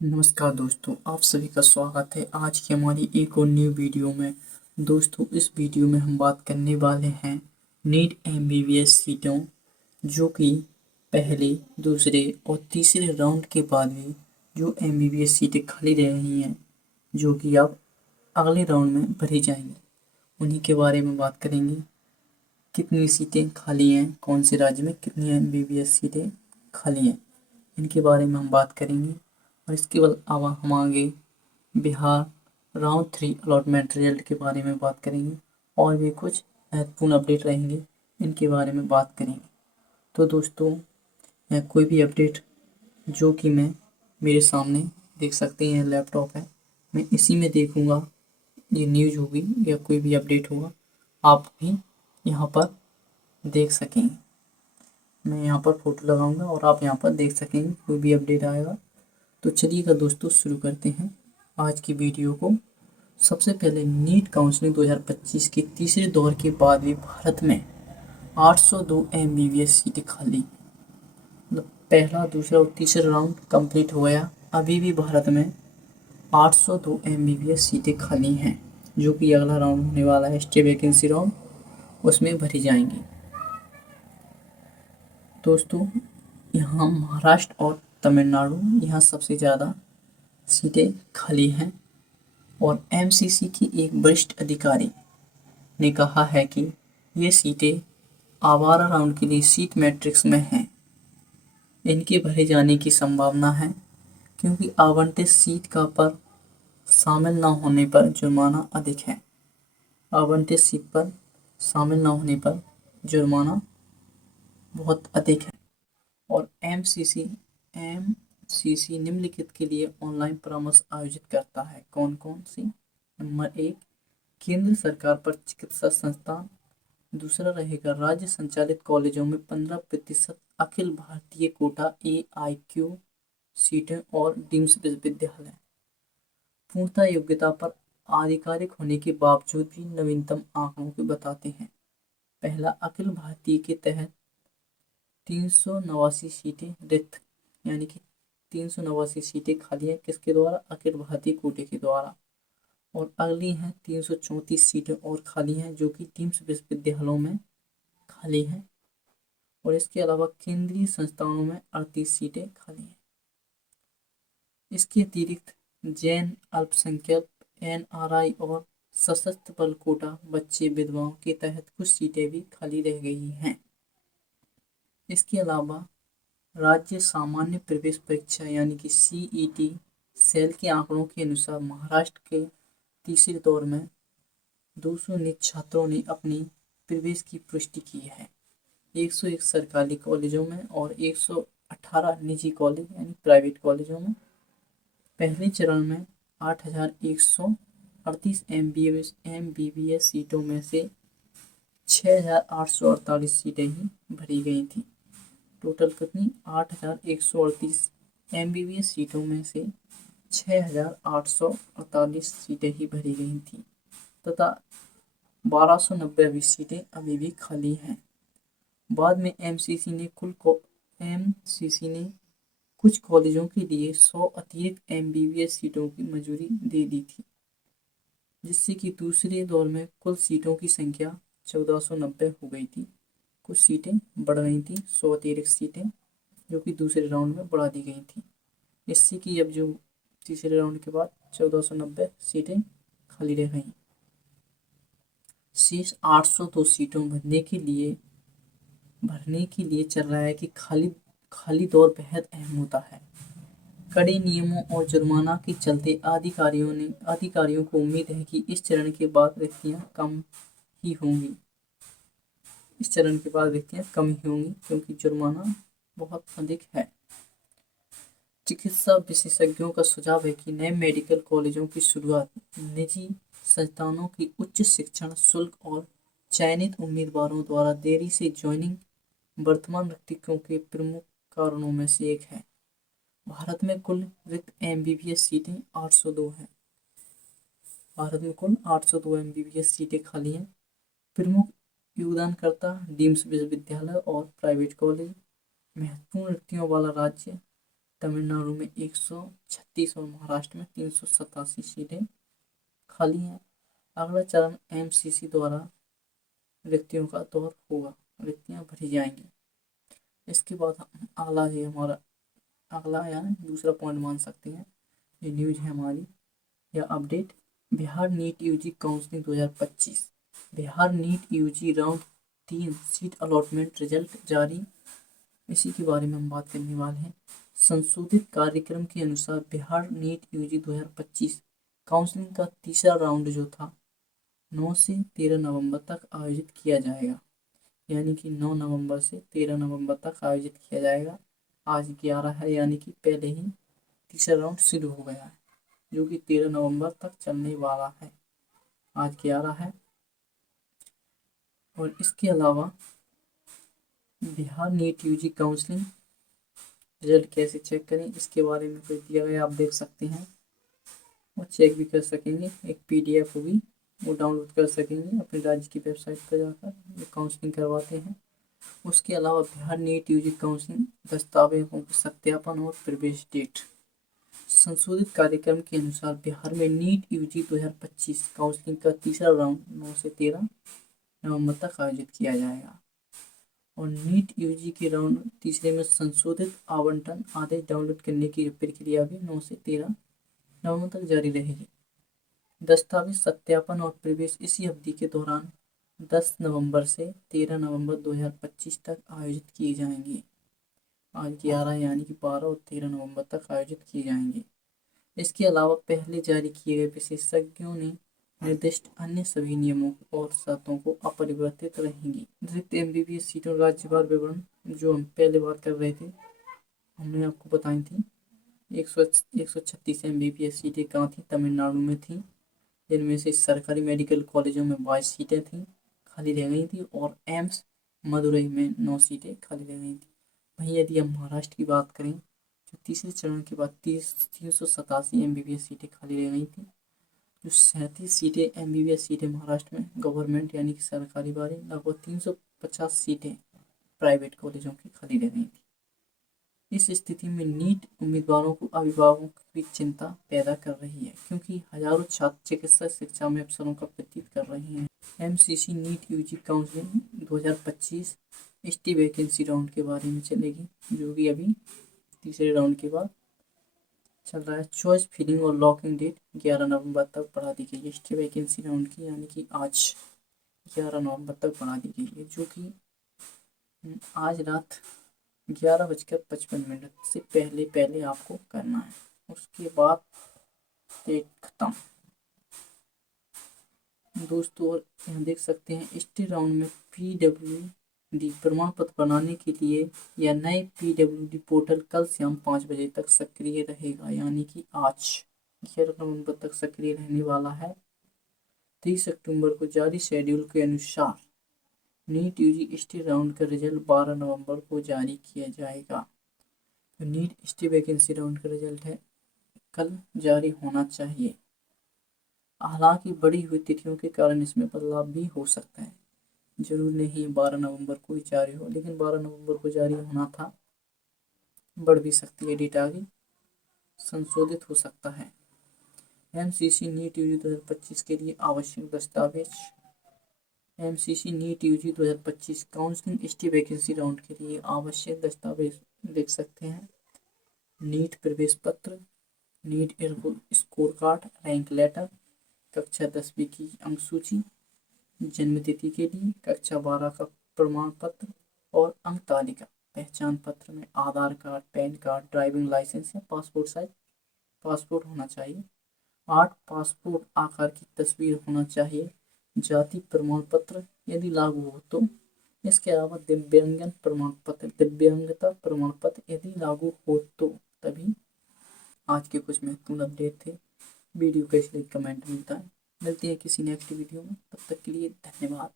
नमस्कार दोस्तों, आप सभी का स्वागत है आज की हमारी एक और न्यू वीडियो में। दोस्तों, इस वीडियो में हम बात करने वाले हैं नीट एमबीबीएस सीटों जो कि पहले, दूसरे और तीसरे राउंड के बाद भी जो एमबीबीएस सीटें खाली रह रही हैं, जो कि अब अगले राउंड में भरी जाएंगी, उन्हीं के बारे में बात करेंगे। कितनी सीटें खाली हैं, कौन से राज्य में कितनी एमबीबीएस सीटें खाली हैं, इनके बारे में हम बात करेंगे। और इसके अलावा हम आगे बिहार राउंड 3 अलॉटमेंट रिजल्ट के बारे में बात करेंगे और भी कुछ महत्वपूर्ण अपडेट रहेंगे, इनके बारे में बात करेंगे। तो दोस्तों, कोई भी अपडेट जो कि मैं मेरे सामने देख सकते हैं, लैपटॉप है, मैं इसी में देखूंगा। ये न्यूज़ होगी या कोई भी अपडेट होगा, आप भी यहाँ पर देख सकेंगे। मैं यहाँ पर फोटो लगाऊंगा और आप यहाँ पर देख सकेंगे कोई भी अपडेट आएगा। तो चलिएगा दोस्तों, शुरू करते हैं आज की वीडियो को। सबसे पहले नीट काउंसलिंग 2025 के तीसरे दौर के बाद भी भारत में 802 एमबीबीएस सीटें खाली। मतलब पहला, दूसरा और तीसरा राउंड कंप्लीट हो गया, अभी भी भारत में 802 एमबीबीएस सीटें खाली हैं, जो कि अगला राउंड होने वाला है स्टे वैकेंसी राउंड, उसमें भरी जाएंगी। दोस्तों, यहाँ महाराष्ट्र और तमिलनाडु, यहाँ सबसे ज़्यादा सीटें खाली हैं। और एमसीसी की एक वरिष्ठ अधिकारी ने कहा है कि ये सीटें आवारा राउंड के लिए सीट मैट्रिक्स में हैं। इनके भरे जाने की संभावना है क्योंकि आवंटित सीट का पर शामिल न होने पर जुर्माना अधिक है। आवंटित सीट पर शामिल न होने पर जुर्माना बहुत अधिक है। और एमसीसी निम्नलिखित के लिए ऑनलाइन परामर्श आयोजित करता है। कौन कौन सी? नंबर 1, केंद्र सरकार पर चिकित्सा संस्थान। दूसरा रहेगा राज्य संचालित कॉलेजों में 15% अखिल भारतीय कोटा AIQ सीटें और डीम्स विश्वविद्यालय। पूर्णता योग्यता पर आधिकारिक होने के बावजूद भी नवीनतम आंकड़ों के बताते हैं। पहला, अखिल भारतीय के तहत 389 सीटें रिक्त, यानी कि 389 सीटें खाली हैं। किसके द्वारा? अखिल भारतीय कोटे के द्वारा। और अगली हैं 334 सीटें और खाली हैं, जो कि डीम्स विश्वविद्यालयों में खाली हैं। और इसके अलावा केंद्रीय संस्थानों में 38 सीटें खाली हैं। इसके अतिरिक्त जैन अल्पसंख्यक, NRI और सशस्त्र बल कोटा बच्चे विधवाओं के तहत कुछ सीटें भी खाली रह गई हैं। इसके अलावा राज्य सामान्य प्रवेश परीक्षा यानी कि CET सेल के आंकड़ों के अनुसार महाराष्ट्र के तीसरे दौर में 219 छात्रों ने अपनी प्रवेश की पुष्टि की है। 101 सरकारी कॉलेजों में और 118 निजी कॉलेज यानी प्राइवेट कॉलेजों में। पहले चरण में 8,138 एमबीबीएस सीटों में से 6,848 सीटें ही भरी गई थी। टोटल कितनी? 8,138 एमबीबीएस सीटों में से 6,848 सीटें ही भरी गई थी तथा 1290 अभी सीटें अभी भी खाली हैं। बाद में एमसीसी ने कुछ कॉलेजों के लिए 100 अतिरिक्त एमबीबीएस सीटों की मंजूरी दे दी थी, जिससे कि दूसरे दौर में कुल सीटों की संख्या 1490 हो गई थी। कुछ सीटें बढ़ गई थी, 100 अतिरिक्त सीटें जो कि दूसरे राउंड में बढ़ा दी गई थी, इससे कि अब जो तीसरे राउंड के बाद 1490 सीटें खाली रह गई। शेष 802 सीटों भरने के लिए चल रहा है कि खाली दौर बेहद अहम होता है। कड़े नियमों और जुर्माना के चलते अधिकारियों को उम्मीद है कि इस चरण के बाद रिक्तियां कम ही होंगी। क्योंकि जुर्माना बहुत अधिक है। चिकित्सा विशेषज्ञों का सुझाव है कि नए मेडिकल कॉलेजों की शुरुआत निजी संस्थानों की उच्च शिक्षण शुल्क और चयनित उम्मीदवारों द्वारा देरी से ज्वाइनिंग वर्तमान रिक्तियों के प्रमुख कारणों में से एक है। भारत में कुल रिक्त एमबीबीएस सीटें 802 हैं। भारत में कुल 802 एमबीबीएस सीटें खाली हैं। प्रमुख योगदानकर्ता डीम्स विश्वविद्यालय और प्राइवेट कॉलेज। महत्वपूर्ण रिक्तियों वाला राज्य तमिलनाडु में 136 और महाराष्ट्र में 387 सीटें खाली हैं। अगला चरण एमसीसी द्वारा रिक्तियों का दौर होगा, रिक्तियां भरी जाएंगी। इसके बाद हम अगला ये हमारा अगला यानी दूसरा पॉइंट मान सकते हैं, ये न्यूज है हमारी या update. Bihar NEET UG counselling 2025, Bihar NEET UG round 3 seat allotment result जारी। इसी के बारे में हम बात करने वाले हैं। संशोधित कार्यक्रम के अनुसार बिहार नीट यूजी 2025 काउंसलिंग का तीसरा राउंड जो था 9 से 13 नवंबर तक आयोजित किया जाएगा, यानी कि 9 नवंबर से 13 नवंबर तक आयोजित किया जाएगा। आज 11 है, यानी कि पहले ही तीसरा राउंड शुरू हो गया है, जो कि 13 नवंबर तक चलने वाला है। आज 11 है। और इसके अलावा Bihar NEET UG counselling result कैसे चेक करें, इसके बारे में कोई दिया गया, आप देख सकते हैं और चेक भी कर सकेंगे। एक पीडीएफ होगी, वो डाउनलोड कर सकेंगे अपने राज्य की वेबसाइट पर जाकर, काउंसलिंग करवाते हैं। उसके अलावा बिहार नीट यूजी काउंसलिंग दस्तावेजों के सत्यापन और प्रवेश डेट। संशोधित कार्यक्रम के अनुसार बिहार में नीट यूजी 2025 काउंसलिंग का तीसरा राउंड 9 से 13 नवंबर तक आयोजित किया जाएगा। और नीट यूजी के राउंड तीसरे में संशोधित आवंटन आदेश डाउनलोड करने की प्रक्रिया भी 9 से 13 नवंबर तक जारी रहेगी। दस्तावेज सत्यापन और प्रवेश इसी अवधि के दौरान 10 नवंबर से 13 नवंबर 2025 तक आयोजित किए जाएंगे। आज 11 यानी कि 12 और 13 नवंबर तक आयोजित किए जाएंगे। इसके अलावा पहले जारी किए गए विशेषज्ञों ने निर्दिष्ट अन्य सभी नियमों और शर्तों को अपरिवर्तित रहेंगी। अतिरिक्त एमबीबीएस सीटों राज्यवार विवरण जो हम पहले बात कर रहे थे, हमने आपको बताई थी। 136 एमबीबीएस सीटें कहाँ थी, तमिलनाडु में थी, जिनमें से सरकारी मेडिकल कॉलेजों में 22 सीटें थीं खाली रह गई थी, और एम्स मदुरई में 9 सीटें खाली रह गई थी। वहीं यदि हम महाराष्ट्र की बात करें, जो तीसरे चरण के बाद 387 एमबीबीएस सीटें खाली रह गई थी। जो 37 सीटें एमबीबीएस सीटें महाराष्ट्र में गवर्नमेंट यानी कि सरकारी वाली, लगभग 350 सीटें प्राइवेट कॉलेजों की खाली रह गई थी। इस स्थिति में नीट उम्मीदवारों को अभिभावकों की चिंता पैदा कर रही है, क्योंकि हजारों छात्र चिकित्सा शिक्षा में अवसरों का व्यतीत कर रहे हैं। MCC NEET UG counselling 2025 ST vacancy round के बारे में चलेगी, जो कि अभी तीसरे राउंड के बाद चल रहा है। चॉइस फिलिंग और लॉकिंग डेट 11 नवंबर तक बढ़ा दी गई है एसटी वैकेंसी राउंड की, यानी कि आज 11 नवंबर तक बढ़ा दी गई है, जो कि आज रात 11:55 से पहले आपको करना है। उसके बाद डेट खत्म दोस्तों। और यहाँ देख सकते हैं एसटी राउंड में पीडब्ल्यूडी प्रमाण पत्र बनाने के लिए या नए पीडब्ल्यूडी पोर्टल कल शाम 5 बजे तक सक्रिय रहेगा, यानी कि आज 11 नवंबर तक सक्रिय रहने वाला है। 30 अक्टूबर को जारी शेड्यूल के अनुसार नीट यूजी एसटी राउंड का रिजल्ट 12 नवंबर को जारी किया जाएगा। तो नीट एसटी वैकेंसी राउंड का रिजल्ट है, कल जारी होना चाहिए। हालांकि बढ़ी हुई तिथियों के कारण इसमें बदलाव भी हो सकता है, जरूर नहीं 12 नवंबर को ही जारी हो, लेकिन 12 नवंबर को जारी होना था, बढ़ भी सकती है डेट, आगे संशोधित हो सकता है। एमसीसी नीट यूजी 2025 के लिए आवश्यक दस्तावेज। MCC NEET UG 2025 counselling ST vacancy round के लिए आवश्यक दस्तावेज देख सकते हैं। नीट प्रवेश पत्र, NEET score card, rank letter, कक्षा 10वीं की अंक सूची, जन्मतिथि के लिए कक्षा 12 का प्रमाण पत्र और अंक तालिका। पहचान पत्र में Aadhaar card, PAN card, driving licence या पासपोर्ट साइज पासपोर्ट होना चाहिए। 8 पासपोर्ट आकार की तस्वीर होना चाहिए। जाति प्रमाण पत्र यदि लागू हो तो। इसके अलावा दिव्यांगता प्रमाण पत्र यदि लागू हो तो तभी। आज के कुछ महत्वपूर्ण अपडेट थे। वीडियो कैसे लगी कमेंट में बताएं। मिलते हैं किसी नेक्स्ट वीडियो में, तब तक के लिए धन्यवाद।